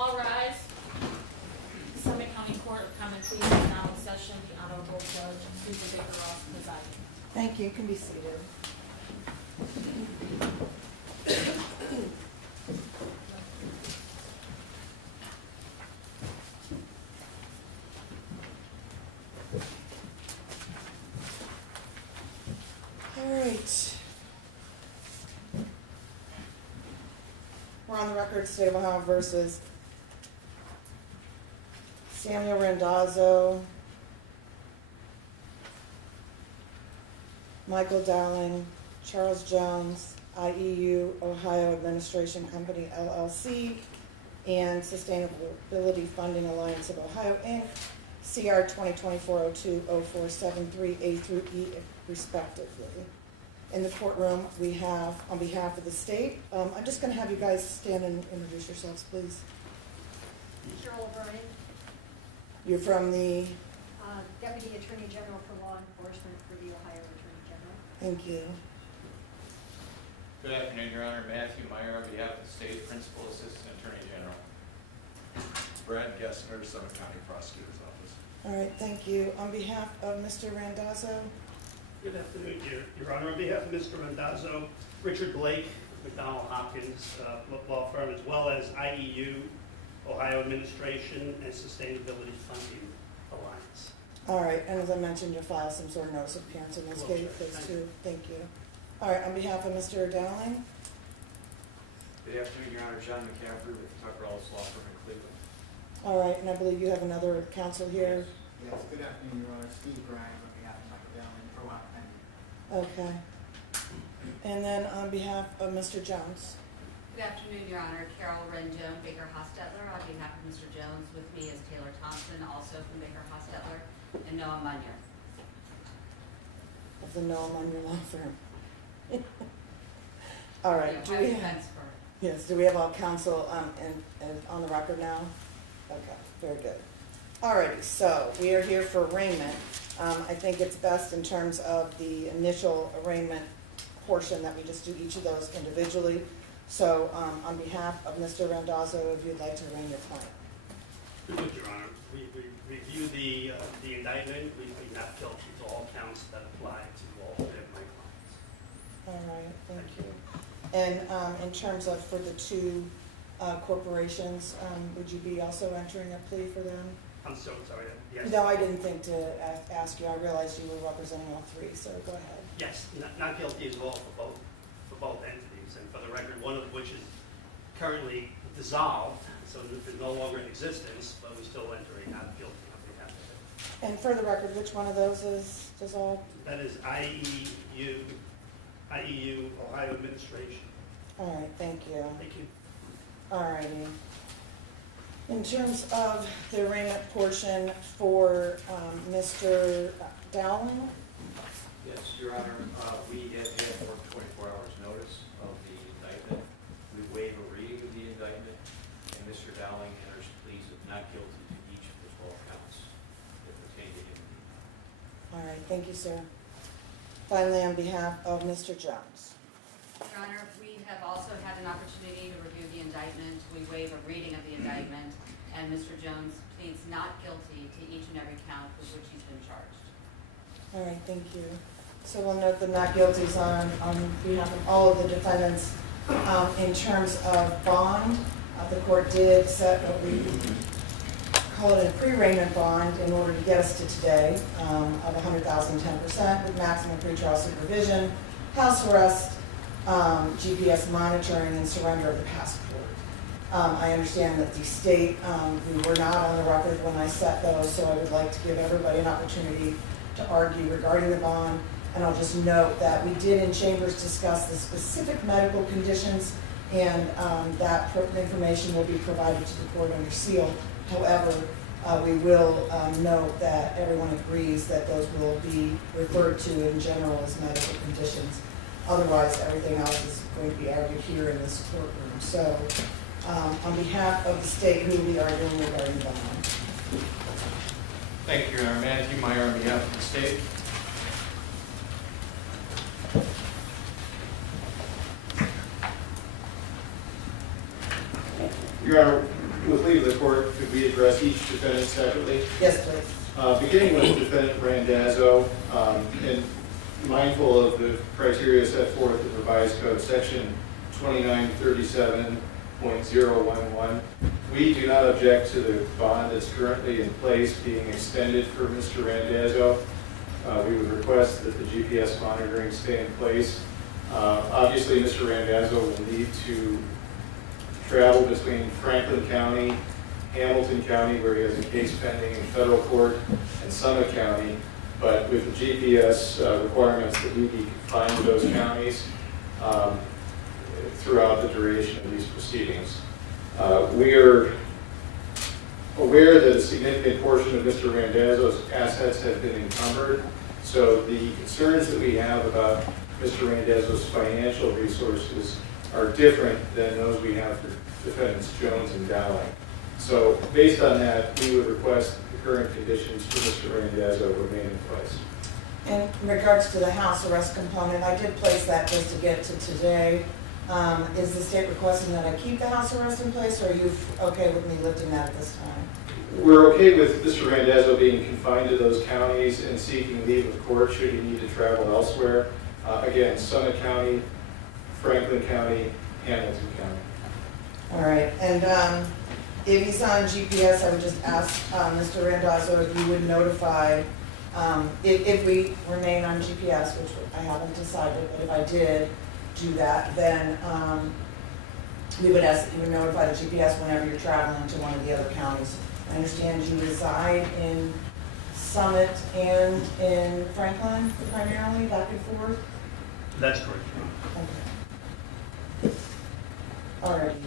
All rise. Summit County Court of Common Pleas is now in session. The Honorable Judge Susan Baker Ross presiding. Thank you. You can be seated. All right. We're on the record, State of Ohio versus Samuel Randazzo, Michael Dowling, Charles Jones, IEU Ohio Administration Company LLC, and Sustainability Funding Alliance of Ohio Inc., CR 2024-02-0473A through E respectively. In the courtroom, we have, on behalf of the state, I'm just going to have you guys stand and introduce yourselves, please. Carol O'Brien, You're from the, Deputy Attorney General for Law Enforcement for the Ohio Attorney General. thank you. Good afternoon, Your Honor. Matthew Meyer on behalf of the State Principal Assistant Attorney General. Brad Gessner, Summit County Prosecutor's Office. All right, thank you. On behalf of Mr. Randazzo, Good afternoon, Your Honor. On behalf of Mr. Randazzo, Richard Blake, McDonald Hopkins law firm, as well as IEU, Ohio Administration, and Sustainability Funding Alliance. all right, and as I mentioned, you'll file some sort of notice of appearance in this Will, case, sure. those two. Thank you. All right, on behalf of Mr. Dowling, Good afternoon, Your Honor. John McCaffrey with Tucker Ellis Law Firm in Cleveland. all right, and I believe you have another counsel here. Yes, good afternoon, Your Honor. Steve Grimes on behalf of Michael Dowling, Pro Op Penny. Okay. And then on behalf of Mr. Jones. Good afternoon, Your Honor. Carol Rendon, Baker Hostetler. On behalf of Mr. Jones, with me is Taylor Thompson, also from Baker Hostetler, and Noah Munier. Of the Noam on your law firm. All right, do we have, yes, do we have all counsel on the record now? Okay, very good. All righty, so we are here for arraignment. I think it's best in terms of the initial arraignment portion that we just do each of those individually. So on behalf of Mr. Randazzo, if you'd like to arraign your client. Good, Your Honor. We review the indictment. We plead not guilty to all counts that apply to all of my clients. All right, thank you. And in terms of for the two corporations, would you be also entering a plea for them? I'm so sorry. Yes. No, I didn't think to ask you. I realized you were representing all three, so go ahead. Yes, not guilty as well for both entities, and for the record, one of which is currently dissolved, so it's no longer in existence, but we still enter a not guilty on behalf of it. And for the record, which one of those is dissolved? That is IEU Ohio Administration. All right, thank you. Thank you. All righty. In terms of the arraignment portion for Mr. Dowling, Yes, Your Honor. We have had more than 24 hours notice of the indictment. We waive a reading of the indictment, and Mr. Dowling enters pleas of not guilty to each of the 12 counts that pertain to him. all right, thank you, sir. Finally, on behalf of Mr. Jones. Your Honor, we have also had an opportunity to review the indictment. We waive a reading of the indictment, and Mr. Jones pleads not guilty to each and every count with which he's been charged. All right, thank you. So we'll note the not guilties on behalf of all of the defendants. In terms of bond, the court did set what we call it a pre-arraignment bond in order to get us to today of $100,000, 10% with maximum pretrial supervision, house arrest, GPS monitoring, and surrender of the passport. I understand that the state, we were not on the record when I set those, so I would like to give everybody an opportunity to argue regarding the bond. And I'll just note that we did in chambers discuss the specific medical conditions, and that information will be provided to the court under seal. However, we will note that everyone agrees that those will be referred to in general as medical conditions. Otherwise, everything else is going to be argued here in this courtroom. So on behalf of the state, who will be arguing regarding the bond? Thank you, Your Honor. Matthew Meyer on behalf of the state. Your Honor, With leave of the court, could we address each defendant separately? Yes, please. Beginning with defendant Randazzo, and mindful of the criteria set forth in revised code section 2937.011, we do not object to the bond that's currently in place being extended for Mr. Randazzo. We would request that the GPS monitoring stay in place. Obviously, Mr. Randazzo will need to travel between Franklin County, Hamilton County, where he has a case pending in federal court, and Summit County, but with the GPS requirements that we be confined to those counties throughout the duration of these proceedings. We are aware that a significant portion of Mr. Randazzo's assets have been encumbered, so the concerns that we have about Mr. Randazzo's financial resources are different than those we have for defendants Jones and Dowling. So based on that, we would request the current conditions for Mr. Randazzo remain in place. In regards to the house arrest component, I did place that just to get to today. Is the state requesting that I keep the house arrest in place, or are you okay with me lifting that at this time? We're okay with Mr. Randazzo being confined to those counties and seeking leave of court should he need to travel elsewhere. Again, Summit County, Franklin County, Hamilton County. All right, and if he's on GPS, I would just ask Mr. Randazzo if you would notify, if we remain on GPS, which I haven't decided, but if I did do that, then we would ask that you would notify the GPS whenever you're traveling to one of the other counties. I understand you reside in Summit and in Franklin primarily, back and forth? That's correct. Okay. All righty.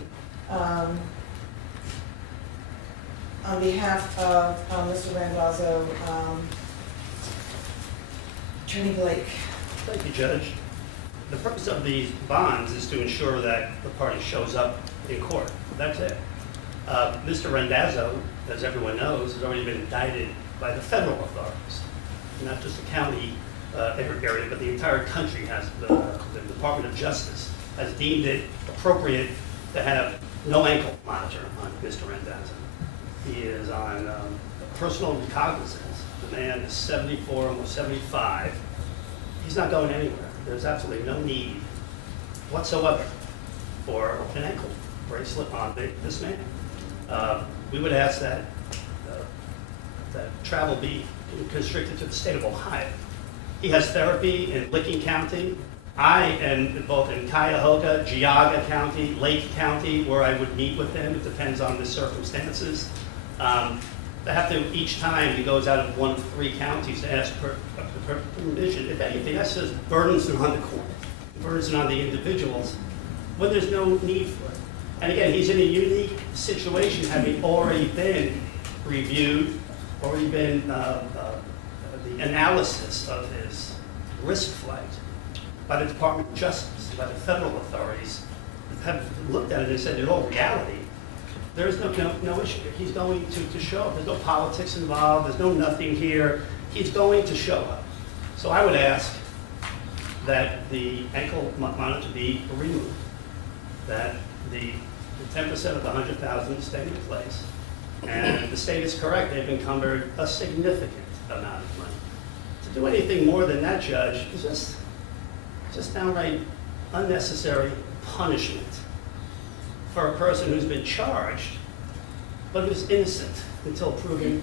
On behalf of Mr. Randazzo, Attorney Blake. Thank you, Judge. The purpose of these bonds is to ensure that the party shows up in court. That's it. Mr. Randazzo, as everyone knows, has already been indicted by the federal authorities, not just the county area, but the entire country has, the Department of Justice has deemed it appropriate to have no ankle monitor on Mr. Randazzo. He is on personal recognizance. The man is 74, almost 75. He's not going anywhere. There's absolutely no need whatsoever for an ankle bracelet on this man. We would ask that that travel be constricted to the state of Ohio. He has therapy in Licking County. I am both in Cuyahoga, Geauga County, Lake County, where I would meet with him. It depends on the circumstances. They have to, each time he goes out of one of 3 counties, to ask for permission. If anything, that's just burdensome on the court, burdensome on the individuals, when there's no need for it. And again, he's in a unique situation, having already been reviewed, already been the analysis of his risk flight by the Department of Justice, by the federal authorities, have looked at it and said, in all reality, there is no issue here. He's going to show up. There's no politics involved. There's no nothing here. He's going to show up. So I would ask that the ankle monitor be removed, that the 10% of the $100,000 stay in place. And the state is correct. They've encumbered a significant amount of money. To do anything more than that, Judge, is just downright unnecessary punishment for a person who's been charged, but who's innocent until proven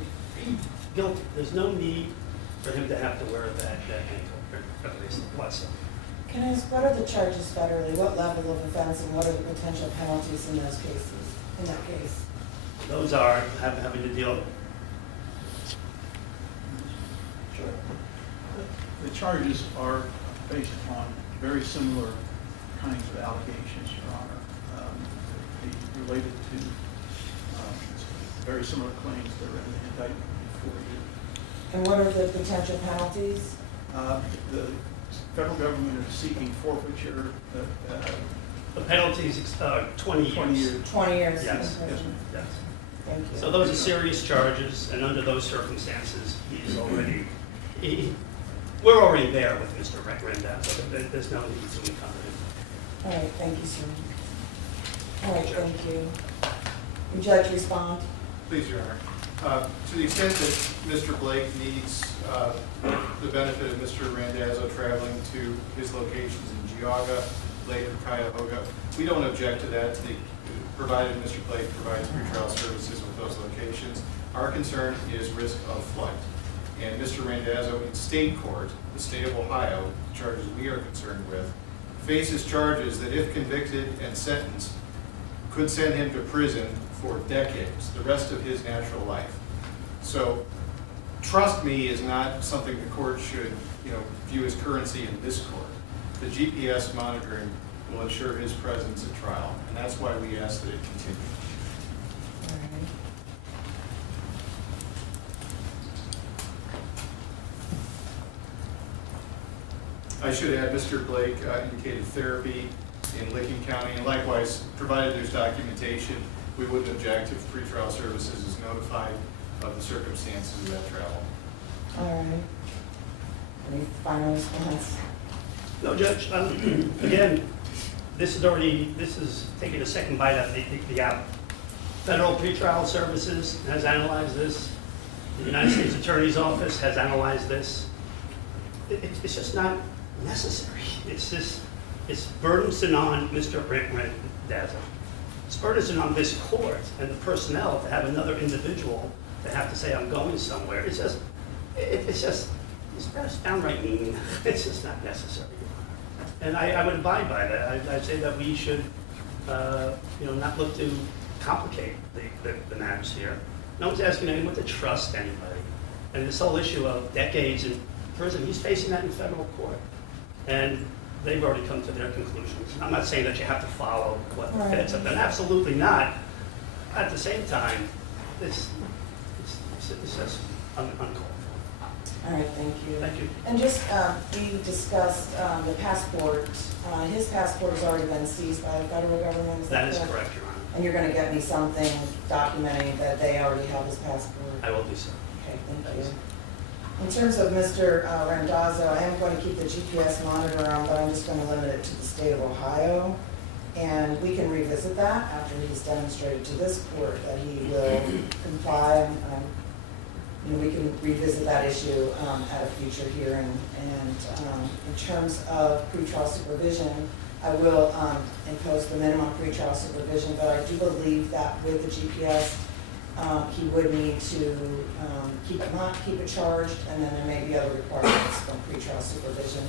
guilty. There's no need for him to have to wear that ankle bracelet whatsoever. Can I ask, what are the charges federally? What level of offense and what are the potential penalties in those cases, in that case? Those are having to deal. Sure. The charges are based upon very similar kinds of allegations, Your Honor. Related to very similar claims that are in the indictment before you. And what are the potential penalties? The federal government is seeking forfeiture. The penalties, 20 years. 20 years. 20 years. Yes, in yes, prison. yes. Thank you. So those are serious charges, and under those circumstances, we're already there with Mr. Randazzo. There's no need to encumber him. All right, thank you, sir. All right, thank you. Would you like to respond? Please, Your Honor. To the extent that Mr. Blake needs the benefit of Mr. Randazzo traveling to his locations in Geauga, Lake, or Cuyahoga, we don't object to that, provided Mr. Blake provides pretrial services with those locations. Our concern is risk of flight. And Mr. Randazzo in state court, the state of Ohio, the charges we are concerned with, faces charges that if convicted and sentenced, could send him to prison for decades, the rest of his natural life. So, trust me is not something the court should, view as currency in this court. The GPS monitoring will ensure his presence at trial, and that's why we ask that it continue. All right. I should add, Mr. Blake indicated therapy in Licking County, and likewise, provided there's documentation, we wouldn't object if pretrial services is notified of the circumstances of that travel. All right. Any final response? No, Judge, again, this is taking a second bite out of the apple. Federal pretrial services has analyzed this. The United States Attorney's Office has analyzed this. It's just not necessary. It's burdensome on Mr. Randazzo. It's burdensome on this court and the personnel to have another individual to have to say, I'm going somewhere. It's downright mean. It's just not necessary. And I would abide by that. I'd say that we should, not look to complicate the matters here. No one's asking anyone to trust anybody. And this whole issue of decades in prison, he's facing that in federal court. And they've already come to their conclusions. I'm not saying that you have to follow what the feds have done. Absolutely not. At the same time, it's just uncalled for. All right, thank you. Thank you. And just, we discussed the passport. His passport has already been seized by the federal government. That is correct, Your Honor. And you're going to get me something documenting that they already have his passport? I will do so. Okay, thank you. In terms of Mr. Randazzo, I am going to keep the GPS monitor on, but I'm just going to limit it to the state of Ohio. And we can revisit that after he's demonstrated to this court that he will comply. We can revisit that issue at a future hearing. And in terms of pretrial supervision, I will impose the minimum pretrial supervision, but I do believe that with the GPS, he would need to keep it charged, and then there may be other requirements from pretrial supervision,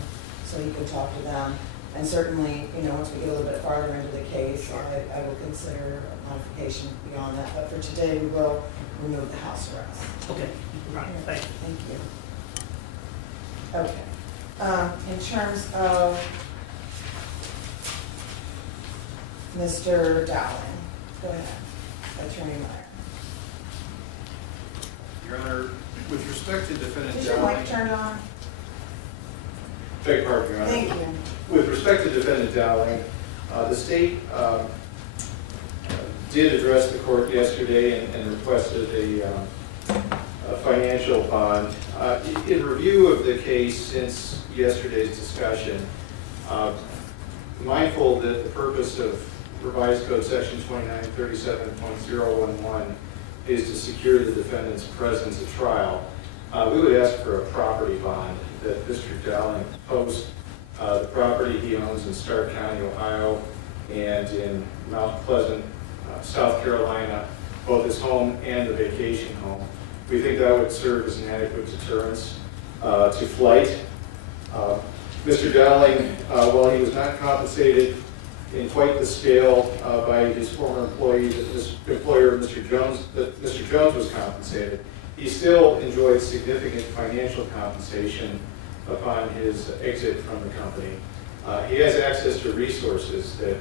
so he can talk to them. And certainly, once we get a little bit farther into the case, I will consider a modification beyond that. But for today, we will remove the house arrest. Okay. Right. Thank you. Thank you. Okay. In terms of Mr. Dowling, go ahead, Attorney Meyer. Your Honor, with respect to defendant Is your Dowling. mic turned on? Beg pardon, Your Honor. Thank you. With respect to defendant Dowling, the state did address the court yesterday and requested a financial bond. In review of the case since yesterday's discussion, mindful that the purpose of revised code section 2937.011 is to secure the defendant's presence at trial, we would ask for a property bond that Mr. Dowling post the property he owns in Stark County, Ohio, and in Mount Pleasant, South Carolina, both his home and the vacation home. We think that would serve as an adequate deterrence to flight. Mr. Dowling, while he was not compensated in quite the scale by his former employer, Mr. Jones, that Mr. Jones was compensated, he still enjoyed significant financial compensation upon his exit from the company. He has access to resources that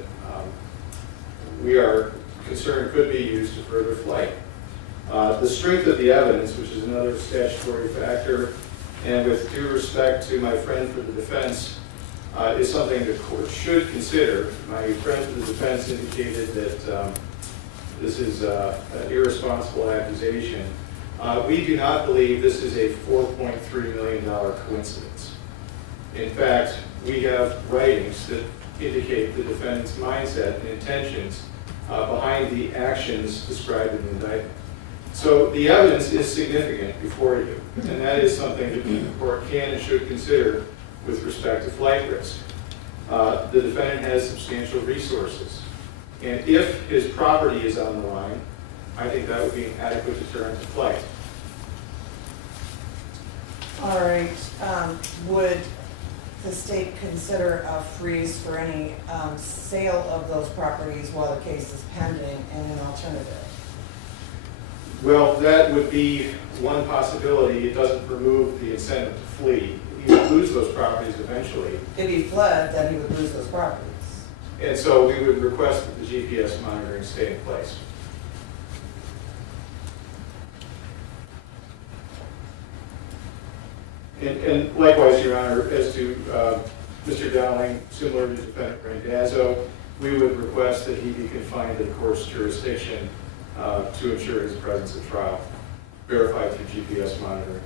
we are concerned could be used to further flight. The strength of the evidence, which is another statutory factor, and with due respect to my friend for the defense, is something the court should consider. My friend for the defense indicated that this is an irresponsible accusation. We do not believe this is a $4.3 million coincidence. In fact, we have writings that indicate the defendant's mindset and intentions behind the actions described in the indictment. So the evidence is significant before you, and that is something that the court can and should consider with respect to flight risk. The defendant has substantial resources, and if his property is on the line, I think that would be an adequate deterrent to flight. All right, would the state consider a freeze for any sale of those properties while the case is pending and an alternative? Well, that would be one possibility. It doesn't remove the incentive to flee. He would lose those properties eventually. If he fled, then he would lose those properties. And so we would request that the GPS monitoring stay in place. And likewise, Your Honor, as to Mr. Dowling, similar to Defendant Randazzo, we would request that he be confined to the court's jurisdiction to ensure his presence at trial, verified through GPS monitoring.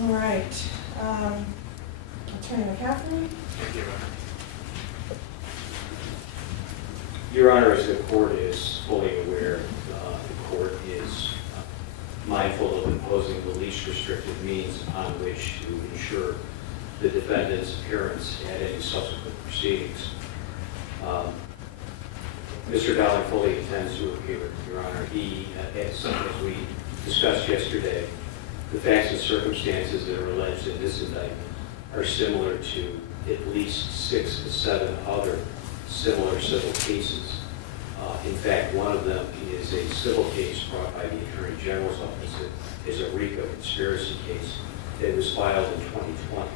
All right, Attorney McCaffrey? Thank you, Your Honor. Your Honor, as the court is fully aware, the court is mindful of imposing the least restrictive means upon which to ensure the defendant's appearance at any subsequent proceedings. Mr. Dowling fully intends to appear, Your Honor. He, as we discussed yesterday, the facts and circumstances that are alleged in this indictment are similar to at least 6 to 7 other similar civil cases. In fact, one of them is a civil case brought by the Attorney General's office. It is a RICO conspiracy case that was filed in 2020.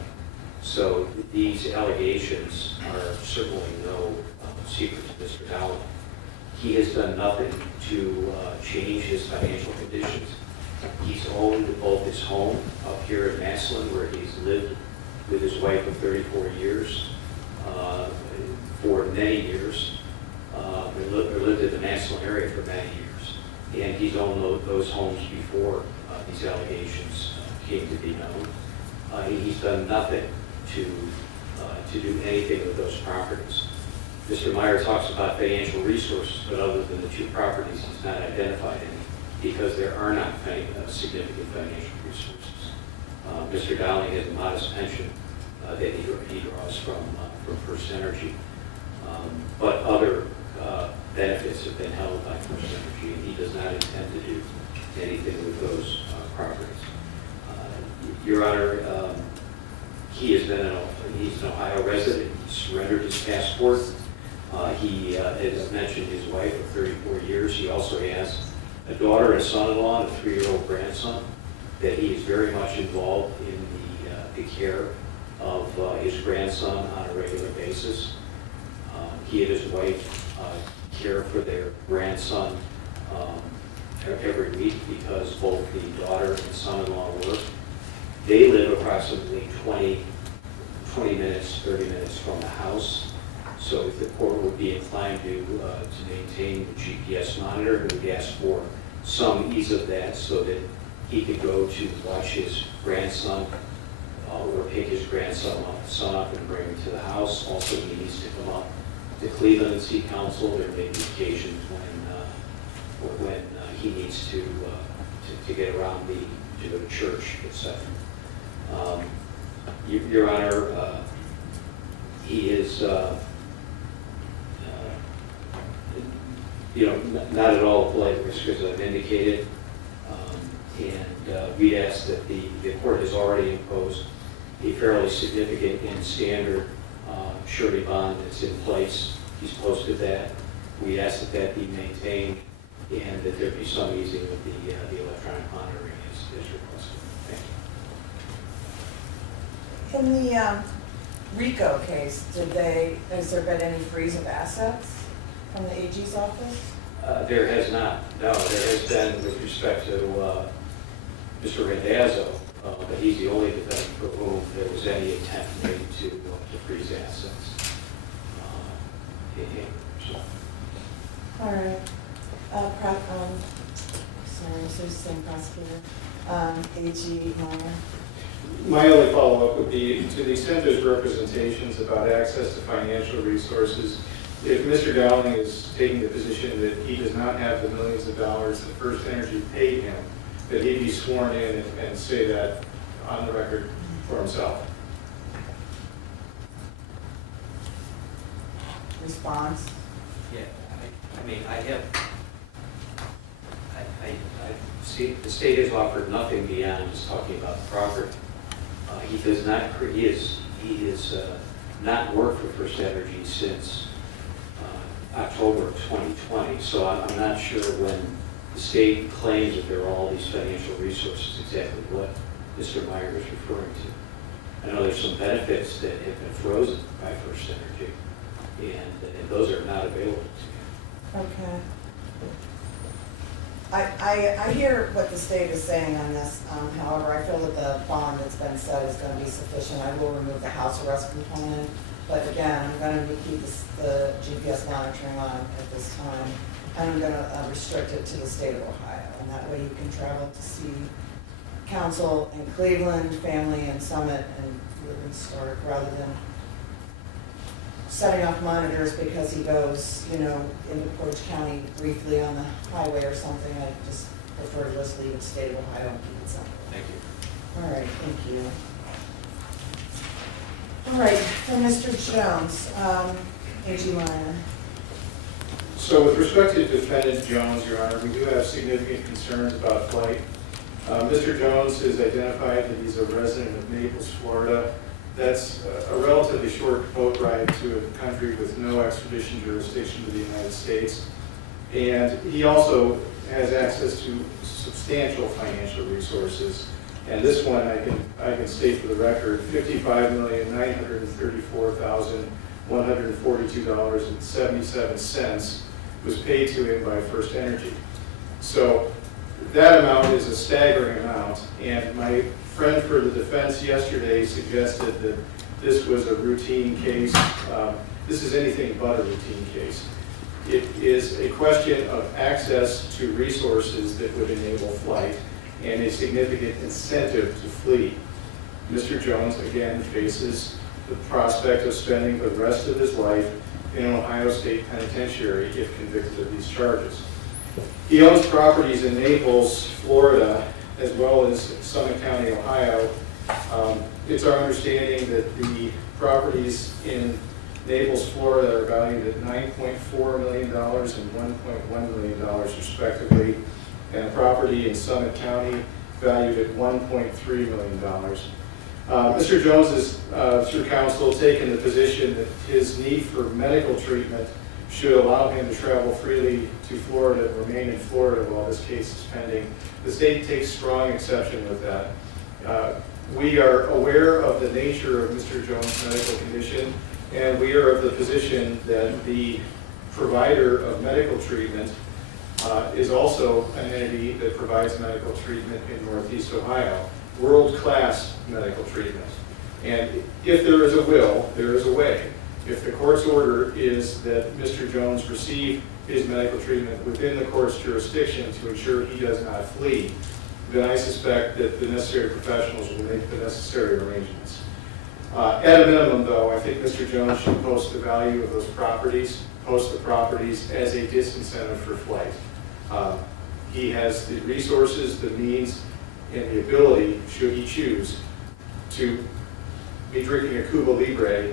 So these allegations are certainly no secret to Mr. Dowling. He has done nothing to change his financial conditions. He's owned both his home up here in Massillon, where he's lived with his wife of 34 years, for many years. Lived in the Massillon area for many years. And he's owned those homes before these allegations came to be known. He's done nothing to do anything with those properties. Mr. Meyer talks about financial resources, but other than the 2 properties, he's not identified any, because there are not significant financial resources. Mr. Dowling has a modest pension that he draws from FirstEnergy, but other benefits have been held by FirstEnergy, and he does not intend to do anything with those properties. Your Honor, he's an Ohio resident. He surrendered his passport. He, as mentioned, his wife of 34 years. He also has a daughter and a son-in-law and a 3-year-old grandson that he is very much involved in the care of his grandson on a regular basis. He and his wife care for their grandson every week because both the daughter and son-in-law work. They live approximately 20 minutes, 30 minutes from the house. So if the court would be inclined to maintain the GPS monitor, we would ask for some ease of that so that he could go to watch his grandson or pick his son up and bring him to the house. Also, he needs to come up to Cleveland and see counsel. There may be occasions when he needs to get around to go to church, etc. Your Honor, he is not at all a polite risk, as I've indicated, and we'd ask that the court has already imposed a fairly significant and standard surety bond that's in place. He's posted that. We ask that that be maintained and that there be some easing of the electronic monitoring as requested. Thank you. In the RICO case, has there been any freeze of assets from the AG's office? There has not. No, there has been with respect to Mr. Randazzo, but he's the only defendant for whom there was any attempt made to freeze assets. All right. Sorry, so same prosecutor. AG Meyer. My only follow-up would be, to the extent there's representations about access to financial resources, if Mr. Dowling is taking the position that he does not have the millions of dollars that FirstEnergy paid him, that he be sworn in and say that on the record for himself. Response? Yeah, I mean, I see, the state has offered nothing beyond just talking about the property. He does not, he is not worked for FirstEnergy since October of 2020, so I'm not sure when the state claims that there are all these financial resources, exactly what Mr. Meyer is referring to. I know there's some benefits that have been frozen by FirstEnergy, and those are not available to him. Okay. I hear what the state is saying on this. However, I feel that the bond that's been set is going to be sufficient. I will remove the house arrest component, but again, I'm going to keep the GPS monitoring on at this time, and I'm going to restrict it to the state of Ohio, and that way you can travel to see counsel in Cleveland, family in Summit, and live in Stark, rather than setting off monitors because he goes, you know, into Portage County briefly on the highway or something. I just prefer to just leave it state of Ohio and keep it simple. Thank you. All right, thank you. All right, for Mr. Jones, AG Minor. So with respect to Defendant Jones, Your Honor, we do have significant concerns about flight. Mr. Jones has identified that he's a resident of Naples, Florida. That's a relatively short boat ride to a country with no extradition jurisdiction to the United States. And he also has access to substantial financial resources. And this one, I can state for the record, $55,934,142.77 was paid to him by FirstEnergy. So that amount is a staggering amount, and my friend for the defense yesterday suggested that this was a routine case. This is anything but a routine case. It is a question of access to resources that would enable flight and a significant incentive to flee. Mr. Jones, again, faces the prospect of spending the rest of his life in an Ohio State Penitentiary if convicted of these charges. He owns properties in Naples, Florida, as well as Summit County, Ohio. It's our understanding that the properties in Naples, Florida are valued at $9.4 million and $1.1 million respectively, and a property in Summit County valued at $1.3 million. Mr. Jones has, through counsel, taken the position that his need for medical treatment should allow him to travel freely to Florida and remain in Florida while this case is pending. The state takes strong exception with that. We are aware of the nature of Mr. Jones' medical condition, and we are of the position that the provider of medical treatment is also an entity that provides medical treatment in Northeast Ohio, world-class medical treatment. And if there is a will, there is a way. If the court's order is that Mr. Jones receive his medical treatment within the court's jurisdiction to ensure he does not flee, then I suspect that the necessary professionals will make the necessary arrangements. At a minimum, though, I think Mr. Jones should post the value of those properties, post the properties as a disincentive for flight. He has the resources, the means, and the ability, should he choose, to be drinking a Cuba Libre,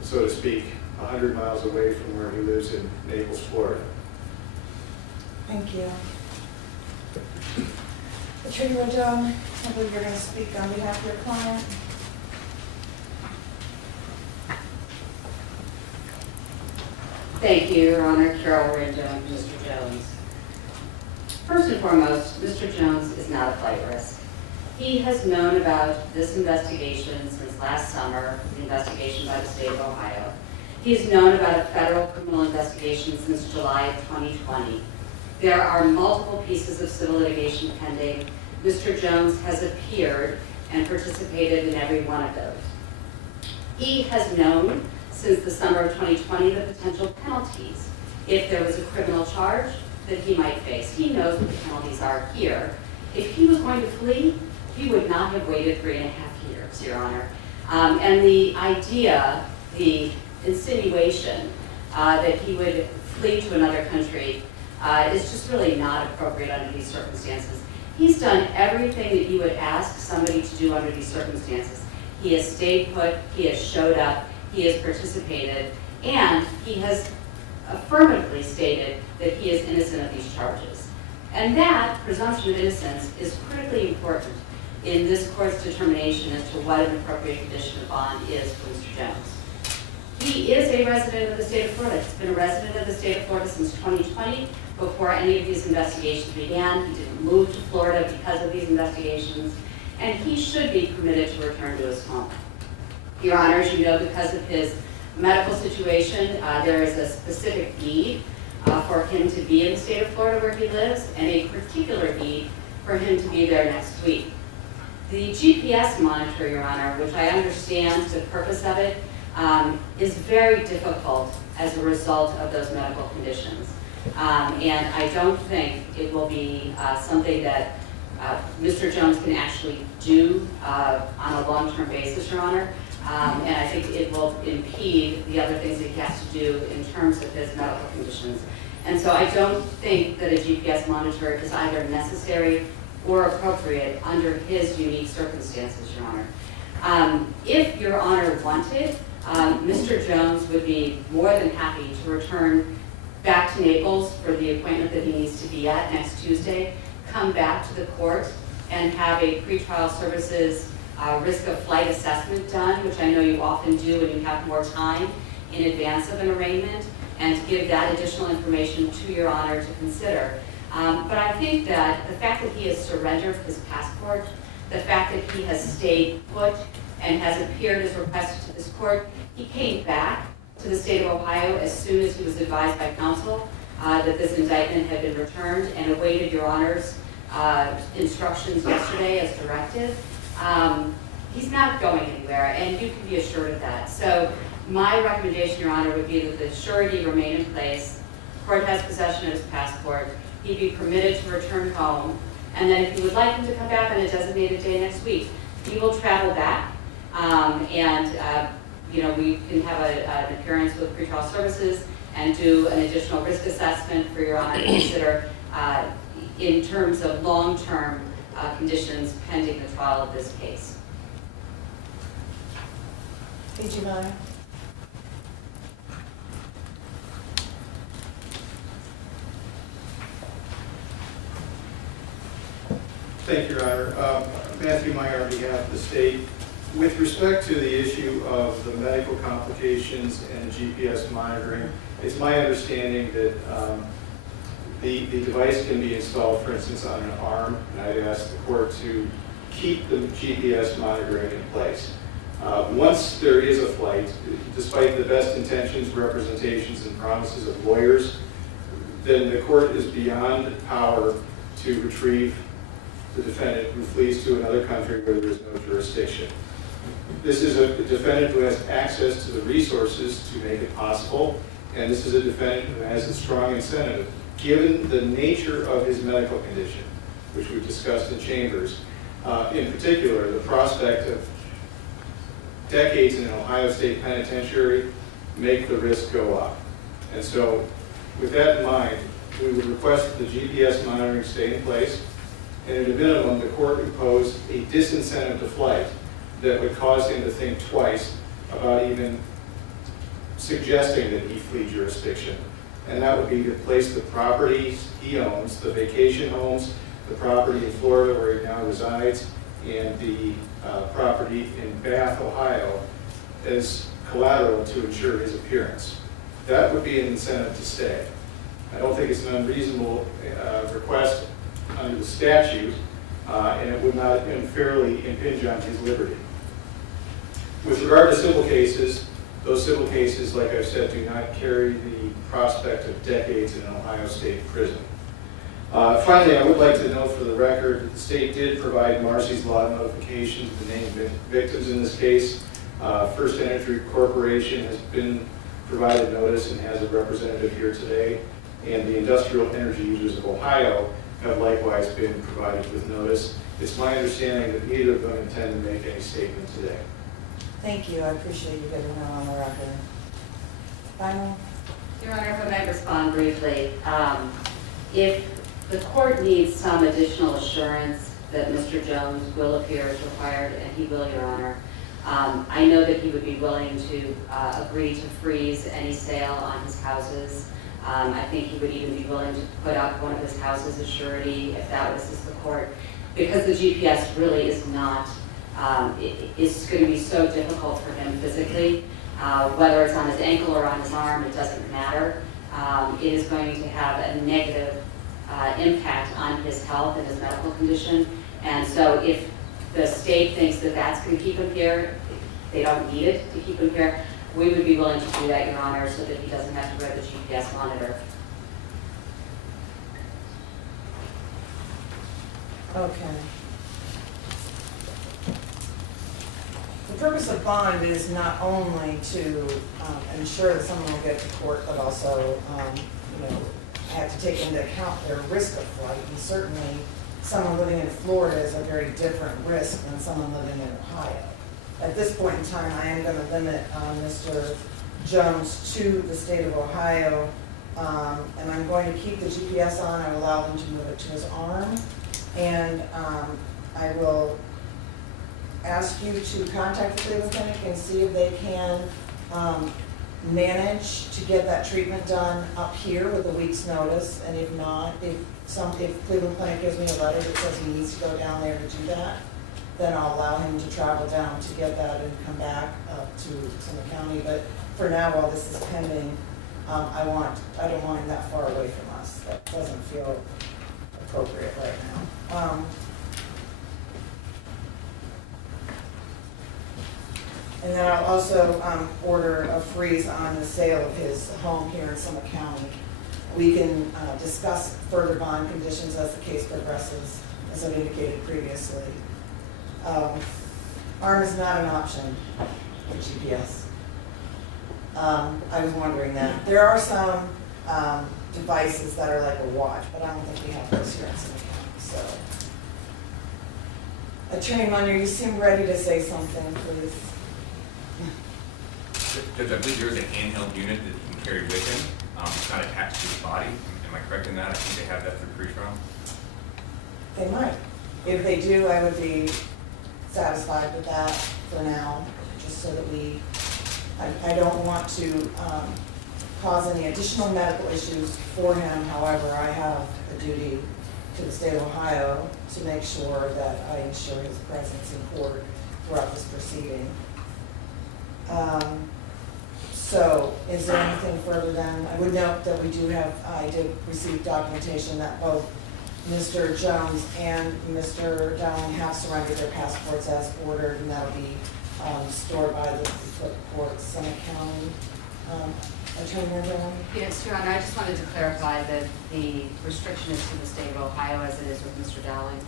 so to speak, 100 miles away from where he lives in Naples, Florida. Thank you. Attorney Rendon, I believe you're going to speak on behalf of your client. Thank you, Your Honor. Carol Rendon, Mr. Jones. First and foremost, Mr. Jones is not a flight risk. He has known about this investigation since last summer, the investigation by the state of Ohio. He has known about a federal criminal investigation since July of 2020. There are multiple pieces of civil litigation pending. Mr. Jones has appeared and participated in every one of those. He has known since the summer of 2020 the potential penalties if there was a criminal charge that he might face. He knows what the penalties are here. If he was going to flee, he would not have waited 3.5 years, Your Honor. And the idea, the insinuation that he would flee to another country is just really not appropriate under these circumstances. He's done everything that you would ask somebody to do under these circumstances. He has stayed put, he has showed up, he has participated, and he has affirmatively stated that he is innocent of these charges. And that presumption of innocence is critically important in this court's determination as to what an appropriate condition of bond is for Mr. Jones. He is a resident of the state of Florida. He's been a resident of the state of Florida since 2020, before any of these investigations began. He didn't move to Florida because of these investigations, and he should be permitted to return to his home. Your Honor, as you know, because of his medical situation, there is a specific need for him to be in the state of Florida where he lives, and a particular need for him to be there next week. The GPS monitor, Your Honor, which I understand the purpose of it, is very difficult as a result of those medical conditions. And I don't think it will be something that Mr. Jones can actually do on a long-term basis, Your Honor. And I think it will impede the other things that he has to do in terms of his medical conditions. And so I don't think that a GPS monitor is either necessary or appropriate under his unique circumstances, Your Honor. If Your Honor wanted, Mr. Jones would be more than happy to return back to Naples for the appointment that he needs to be at next Tuesday, come back to the court and have a pretrial services risk of flight assessment done, which I know you often do when you have more time in advance of an arraignment, and to give that additional information to Your Honor to consider. But I think that the fact that he has surrendered his passport, the fact that he has stayed put and has appeared as requested to this court, he came back to the state of Ohio as soon as he was advised by counsel that this indictment had been returned, and awaited Your Honor's instructions yesterday as directed. He's not going anywhere, and you can be assured of that. So my recommendation, Your Honor, would be that the surety remain in place, the court has possession of his passport, he be permitted to return home, and then if you would like him to come back on a designated day next week, he will travel back, you know, we can have an appearance with pretrial services and do an additional risk assessment for Your Honor to consider in terms of long-term conditions pending the trial of this case. AG Meyer. Thank you, Your Honor. Matthew Meyer on behalf of the state. With respect to the issue of the medical complications and GPS monitoring, it's my understanding that the device can be installed, for instance, on an arm, and I'd ask the court to keep the GPS monitoring in place. Once there is a flight, despite the best intentions, representations, and promises of lawyers, then the court is beyond power to retrieve the defendant who flees to another country where there is no jurisdiction. This is a defendant who has access to the resources to make it possible, and this is a defendant who has a strong incentive, given the nature of his medical condition, which we've discussed in chambers. In particular, the prospect of decades in an Ohio State penitentiary make the risk go up. And so, with that in mind, we would request that the GPS monitoring stay in place, and at a minimum, the court impose a disincentive to flight that would cause him to think twice about even suggesting that he flee jurisdiction. And that would be to place the properties he owns, the vacation homes, the property in Florida where he now resides, and the property in Bath, Ohio, as collateral to ensure his appearance. That would be an incentive to stay. I don't think it's an unreasonable request under the statute, and it would not unfairly impinge on his liberty. With regard to civil cases, those civil cases, like I've said, do not carry the prospect of decades in an Ohio State prison. Finally, I would like to note for the record that the state did provide Marcy's Law notification to the named victims in this case. FirstEnergy Corporation has been provided notice and has a representative here today, and the industrial energy users of Ohio have likewise been provided with notice. It's my understanding that neither of them intend to make any statement today. Thank you, I appreciate you getting that on the record. Final? Your Honor, if I may respond briefly, if the court needs some additional assurance that Mr. Jones will appear as required, and he will, Your Honor, I know that he would be willing to agree to freeze any sale on his houses. I think he would even be willing to put up one of his houses as surety if that would assist the court, because the GPS really is not, it's going to be so difficult for him physically. Whether it's on his ankle or on his arm, it doesn't matter. It is going to have a negative impact on his health and his medical condition. And so if the state thinks that that's going to keep him here, they don't need it to keep him here, we would be willing to do that, Your Honor, so that he doesn't have to wear the GPS monitor. Okay. The purpose of bond is not only to ensure that someone will get to court, but also, have to take into account their risk of flight. And certainly, someone living in Florida is a very different risk than someone living in Ohio. At this point in time, I am going to limit Mr. Jones to the state of Ohio, and I'm going to keep the GPS on. I will allow them to move it to his arm, and I will ask you to contact the Cleveland Clinic and see if they can manage to get that treatment done up here with a week's notice. And if not, if Cleveland Clinic gives me a letter that says he needs to go down there to do that, then I'll allow him to travel down to get that and come back up to Summit County. But for now, while this is pending, I don't want him that far away from us. That doesn't feel appropriate right now. And then I'll also order a freeze on the sale of his home here in Summit County. We can discuss further bond conditions as the case progresses, as I've indicated previously. ARM is not an option for GPS. I was wondering that. There are some devices that are like a watch, but I don't think we have those here in Summit County. So, Attorney Munyer, you seem ready to say something, please. Judge, I believe there is a handheld unit that you can carry with him. It's not attached to his body. Am I correct in that? I think they have that through pre-trial. They might. If they do, I would be satisfied with that for now, just so that I don't want to cause any additional medical issues for him. However, I have a duty to the state of Ohio to make sure that I ensure his presence in court throughout this proceeding. So is there anything further then? I would note that I did receive documentation that both Mr. Jones and Mr. Dowling have surrendered their passports as ordered, and that'll be stored by the court, Summit County. Attorney Randazzo? Yes, Your Honor, I just wanted to clarify that the restriction is to the state of Ohio as it is with Mr. Dowling.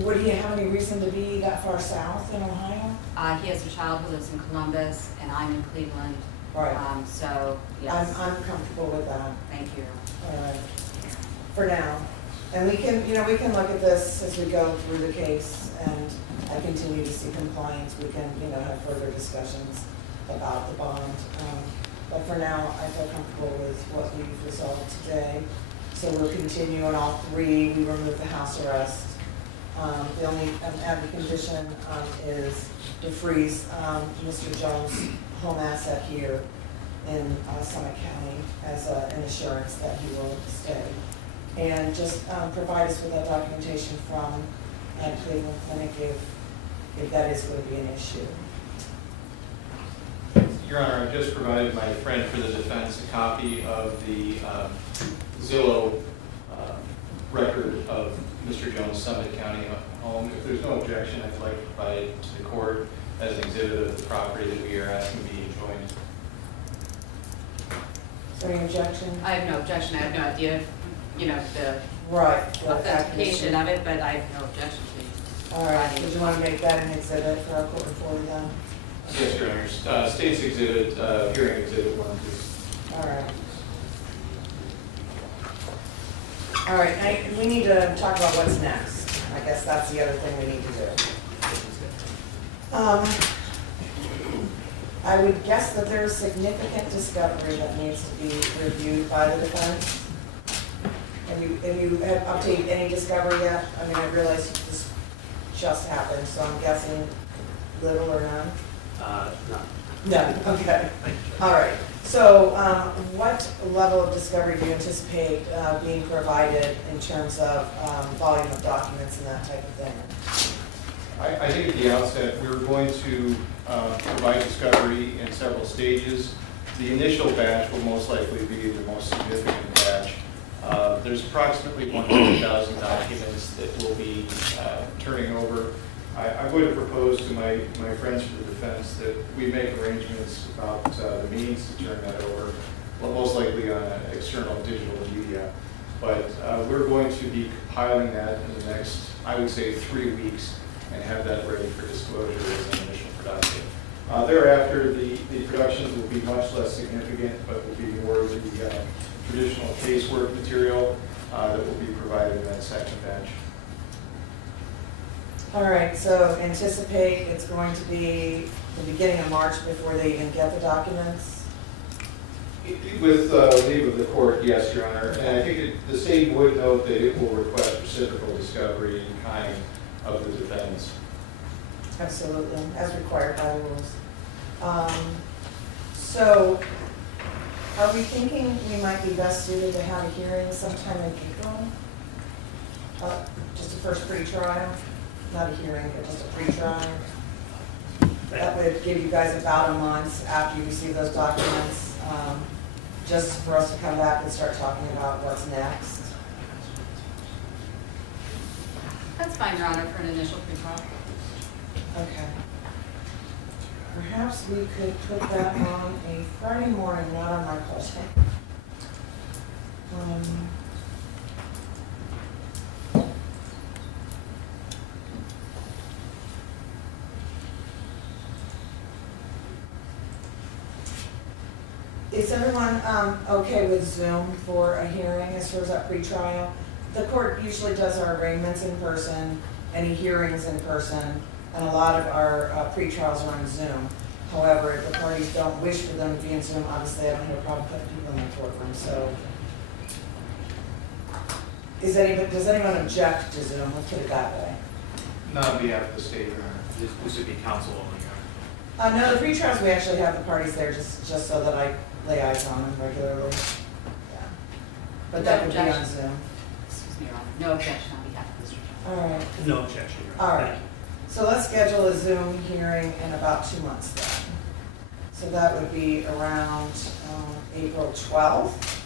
Would he have any reason to be that far south in Ohio? He has a child who lives in Columbus, and I'm in Cleveland. Right. So, yes. I'm comfortable with that. Thank you. All right. For now. And we can look at this as we go through the case, and I continue to see compliance. We can, have further discussions about the bond. But for now, I feel comfortable with what we've resolved today. So we'll continue on all three. We remove the house arrest. The only added condition is to freeze Mr. Jones' home asset here in Summit County as an assurance that he will stay. And just provide us with that documentation from Cleveland Clinic if that is going to be an issue. Your Honor, I've just provided my friend for the defense a copy of the Zillow record of Mr. Jones' Summit County home. If there's no objection, I'd like to provide it to the court as an exhibit of the property that we are asking to be enjoined. Is there any objection? I have no objection. I have no idea, the Right. authentication of it, but I have no objection to it. All right. Did you want to make that an exhibit for our court reporter then? Yes, Your Honor. State's exhibit, hearing exhibit 1, please. All right. All right, we need to talk about what's next. I guess that's the other thing we need to do. I would guess that there's significant discovery that needs to be reviewed by the defense. Have you updated any discovery yet? I mean, I realize this just happened, so I'm guessing little or none? None. None, okay. Thank you. All right, so what level of discovery do you anticipate being provided in terms of volume of documents and that type of thing? I think at the outset, we were going to provide discovery in several stages. The initial batch will most likely be the most significant batch. There's approximately 100,000 documents that we'll be turning over. I'm going to propose to my friends from the defense that we make arrangements about the means to turn that over, well, most likely on an external digital media. But we're going to be compiling that in the next, I would say, 3 weeks, and have that ready for disclosure as an initial production. Thereafter, the productions will be much less significant, but will be more of the traditional casework material that will be provided in that second batch. All right, so anticipate it's going to be the beginning of March before they even get the documents? With leave of the court, yes, Your Honor. And I think the state would note that it will request reciprocal discovery in kind of the defendants. Absolutely, as required by the rules. So, are we thinking we might be best suited to have a hearing sometime in April? Just a first pre-trial? Not a hearing, but just a pre-trial? That would give you guys about a month after you receive those documents, just for us to come back and start talking about what's next. That's fine, Your Honor, for an initial pre-trial. Okay. Perhaps we could put that on a Friday morning, not on my call day. Is everyone okay with Zoom for a hearing as far as that pretrial? The court usually does our arraignments in person, any hearings in person, and a lot of our pretrials are on Zoom. However, if the parties don't wish for them to be in Zoom, obviously I don't have a problem putting people in the courtroom, so. Does anyone object to Zoom? Let's put it that way. Not on behalf of the state, Your Honor. This would be counsel only, Your Honor. No, the pretrials, we actually have the parties there just so that I lay eyes on them regularly. Yeah. But that would be on Zoom. Excuse me, Your Honor. No objection on behalf of Mr. Jones. All right. No objection, Your All Honor. right. Thank you. So let's schedule a Zoom hearing in about 2 months then. So that would be around April 12th.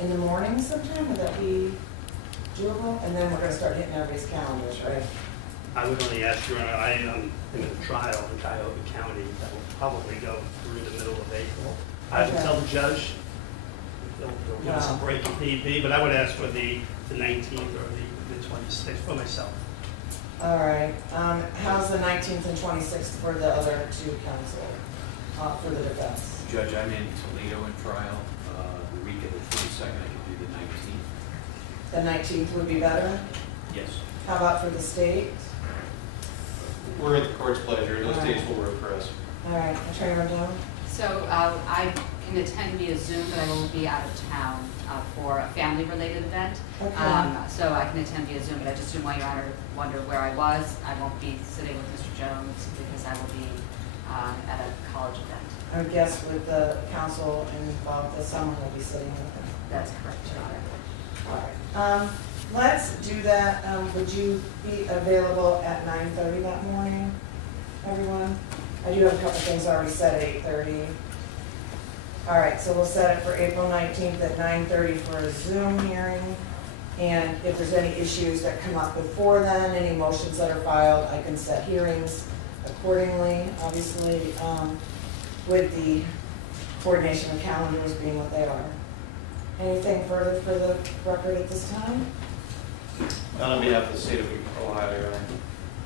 In the morning sometime, would that be doable? And then we're gonna start hitting everybody's calendars, right? I would only ask, Your Honor, I am in a trial in Cuyahoga County that will probably go through the middle of April. I would Okay. tell the judge, they'll give us a Wow. break if need be, but I would ask for the 19th or the 26th for myself. All right. How's the 19th and 26th for the other two counsel, for the defense? Judge, I'm in Toledo in trial. The week of the 22nd, I could do the 19th. The 19th would be better? Yes. How about for the state? We're at the court's pleasure. Those dates will work for us. All right, Attorney Randazzo? So I can attend via Zoom, but I will be out of town for a family-related event. Okay. So I can attend via Zoom, but I just didn't want Your Honor to wonder where I was. I won't be sitting with Mr. Jones because I will be at a college event. I would guess with the counsel involved, that someone will be sitting with them. That's correct, Your Honor. All right. Let's do that. Would you be available at 9:30 that morning, everyone? I do have a couple things already set at 8:30. All right, so we'll set it for April 19th at 9:30 for a Zoom hearing. And if there's any issues that come up before then, any motions that are filed, I can set hearings accordingly, obviously, with the coordination of calendars being what they are. Anything further for the record at this time? Not on behalf of the state of Ohio, Your Honor.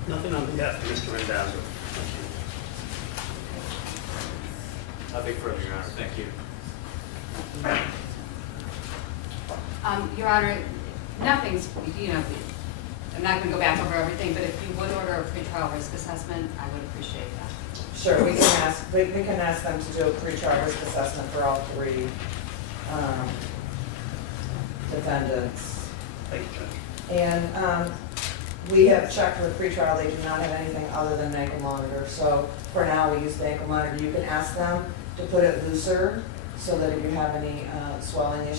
Nothing on behalf of Mr. Randazzo. Thank you. Nothing further, Your Honor. Thank you. Your Honor, nothing's, you know, I'm not going to go back over everything, but if you would order a pretrial risk assessment, I would appreciate that. Sure, we can ask them to do a pre-trial risk assessment for all three defendants. Thank you, Judge. And we have checked with pretrial, they do not have anything other than an ankle monitor. So for now, we use the ankle monitor. You can ask them to put it looser so that if you have any swelling issues,